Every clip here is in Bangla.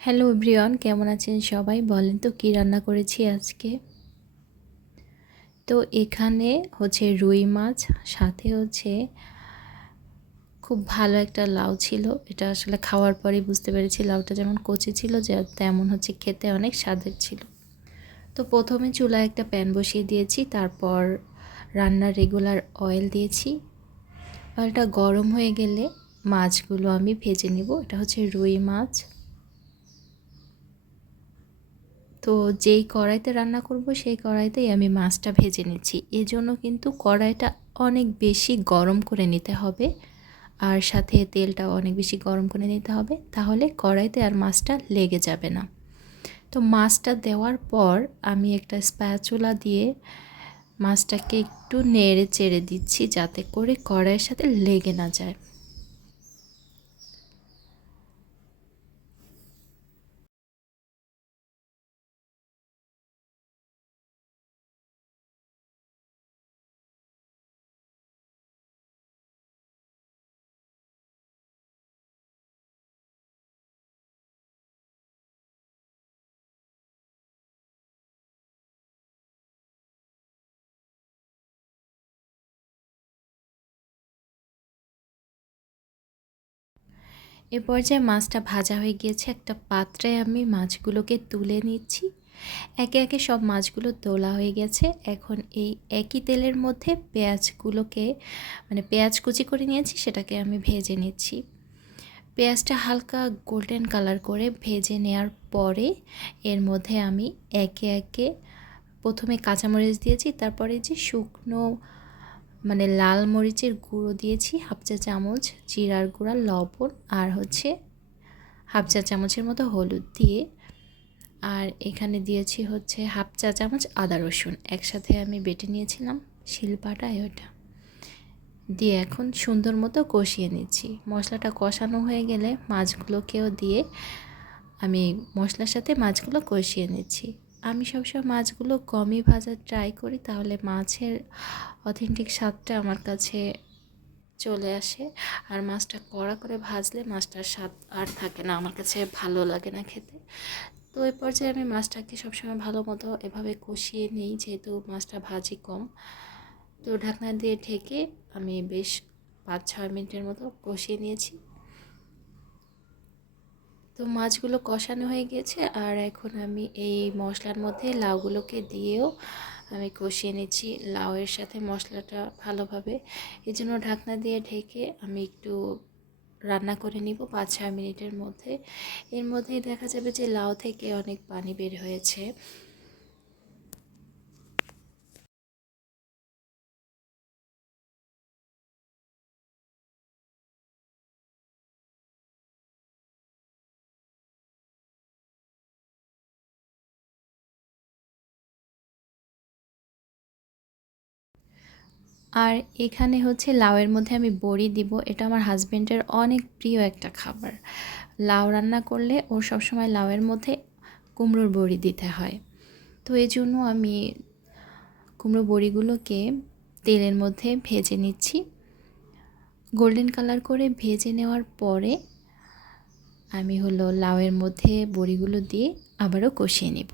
হ্যালো এভরিওয়ান, কেমন আছেন সবাই? বলেন তো কী রান্না করেছি আজকে। তো এখানে হচ্ছে রুই মাছ, সাথে হচ্ছে খুব ভালো একটা লাউ ছিল। এটা আসলে খাওয়ার পরেই বুঝতে পেরেছি লাউটা যেমন কচি ছিল যে তেমন হচ্ছে খেতে অনেক স্বাদের ছিল। তো প্রথমে চুলায় একটা প্যান বসিয়ে দিয়েছি, তারপর রান্নার রেগুলার অয়েল দিয়েছি। অয়েলটা গরম হয়ে গেলে মাছগুলো আমি ভেজে নিব। এটা হচ্ছে রুই মাছ। তো যেই কড়াইতে রান্না করব সেই কড়াইতেই আমি মাছটা ভেজে নিচ্ছি। এজন্য কিন্তু কড়াইটা অনেক বেশি গরম করে নিতে হবে, আর সাথে তেলটাও অনেক বেশি গরম করে নিতে হবে, তাহলে কড়াইতে আর মাছটা লেগে যাবে না। তো মাছটা দেওয়ার পর আমি একটা স্প্যাচুলা দিয়ে মাছটাকে একটু নেড়ে চেড়ে দিচ্ছি, যাতে করে কড়াইয়ের সাথে লেগে না যায়। এ পর্যায়ে মাছটা ভাজা হয়ে গিয়েছে। একটা পাত্রে আমি মাছগুলোকে তুলে নিচ্ছি। একে একে সব মাছগুলো তোলা হয়ে গেছে। এখন এই একই তেলের মধ্যে পেঁয়াজগুলোকে, মানে পেঁয়াজ কুচি করে নিয়েছি, সেটাকে আমি ভেজে নিচ্ছি। পেঁয়াজটা হালকা গোল্ডেন কালার করে ভেজে নেওয়ার পরে এর মধ্যে আমি একে একে প্রথমে কাঁচামরিচ দিয়েছি, তারপরে যে শুকনো মানে লাল মরিচের গুঁড়ো দিয়েছি হাফ চা চামচ, জিরার গুঁড়া, লবণ আর হচ্ছে হাফ চা চামচের মতো হলুদ দিয়ে, আর এখানে দিয়েছি হচ্ছে হাফ চা চামচ আদা রসুন একসাথে আমি বেটে নিয়েছিলাম শিলপাটায়, ওটা দিয়ে এখন সুন্দর মতো কষিয়ে নিচ্ছি। মশলাটা কষানো হয়ে গেলে মাছগুলোকেও দিয়ে আমি মশলার সাথে মাছগুলো কষিয়ে নিচ্ছি। আমি সবসময় মাছগুলো কমই ভাজার ট্রাই করি, তাহলে মাছের অথেন্টিক স্বাদটা আমার কাছে চলে আসে। আর মাছটা কড়া করে ভাজলে মাছটার স্বাদ আর থাকে না, আমার কাছে ভালো লাগে না খেতে। তো এই পর্যায়ে আমি মাছটাকে সবসময় ভালো মতো এভাবে কষিয়ে নিই, যেহেতু মাছটা ভাজি কম। তো ঢাকনা দিয়ে ঢেকে আমি বেশ 5-6 মিনিটের মতো কষিয়ে নিয়েছি। তো মাছগুলো কষানো হয়ে গেছে, আর এখন আমি এই মশলার মধ্যে লাউগুলোকে দিয়েও আমি কষিয়ে নিচ্ছি লাউয়ের সাথে মশলাটা ভালোভাবে। এই জন্য ঢাকনা দিয়ে ঢেকে আমি একটু রান্না করে নিব 5-6 মিনিটের মধ্যে। এর মধ্যেই দেখা যাবে যে লাউ থেকে অনেক পানি বের হয়েছে। আর এখানে হচ্ছে লাউয়ের মধ্যে আমি বড়ি দিব। এটা আমার হাজবেন্ডের অনেক প্রিয় একটা খাবার। লাউ রান্না করলে ওর সবসময় লাউয়ের মধ্যে কুমড়োর বড়ি দিতে হয়। তো এই জন্য আমি কুমড়ো বড়িগুলোকে তেলের মধ্যে ভেজে নিচ্ছি। গোল্ডেন কালার করে ভেজে নেওয়ার পরে আমি হলো লাউয়ের মধ্যে বড়িগুলো দিয়ে আবারও কষিয়ে নেব।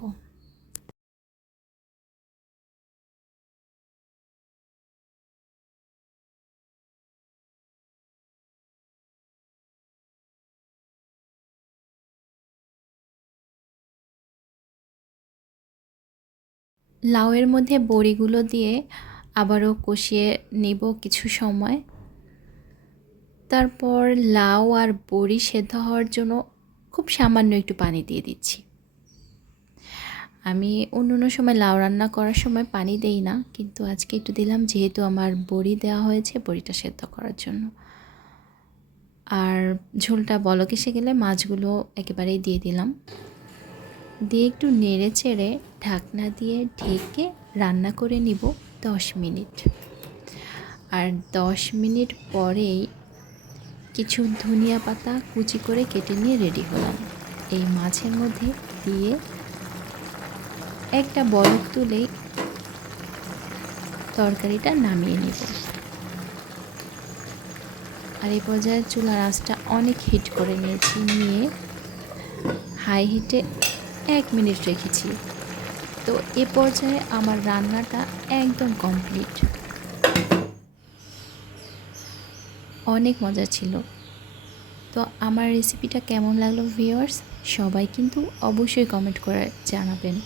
লাউয়ের মধ্যে বড়িগুলো দিয়ে আবারও কষিয়ে নেব কিছু সময়। তারপর লাউ আর বড়ি সেদ্ধ হওয়ার জন্য খুব সামান্য একটু পানি দিয়ে দিচ্ছি। আমি অন্য অন্য সময় লাউ রান্না করার সময় পানি দেই না, কিন্তু আজকে একটু দিলাম, যেহেতু আমার বড়ি দেওয়া হয়েছে বড়িটা সেদ্ধ করার জন্য। আর ঝোলটা বলক এসে গেলে মাছগুলো একেবারেই দিয়ে দিলাম, দিয়ে একটু নেড়ে চেড়ে ঢাকনা দিয়ে ঢেকে রান্না করে নিব 10 মিনিট। আর 10 মিনিট পরেই কিছু ধনিয়া পাতা কুচি করে কেটে নিয়ে রেডি হলাম। এই মাছের মধ্যে দিয়ে একটা বলক তুলেই তরকারিটা নামিয়ে নেব। আর এই পর্যায়ে চুলার আঁচটা অনেক হিট করে নিয়েছি, নিয়ে হাই হিটে 1 মিনিট রেখেছি। তো এ পর্যায়ে আমার রান্নাটা একদম কমপ্লিট। অনেক মজা ছিল। তো আমার রেসিপিটা কেমন লাগলো ভিউয়ার্স, সবাই কিন্তু অবশ্যই কমেন্ট করে জানাবেন।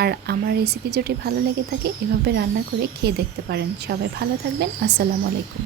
আর আমার রেসিপি যদি ভালো লেগে থাকে এভাবে রান্না করে খেয়ে দেখতে পারেন। সবাই ভালো থাকবেন। আসসালামু আলাইকুম।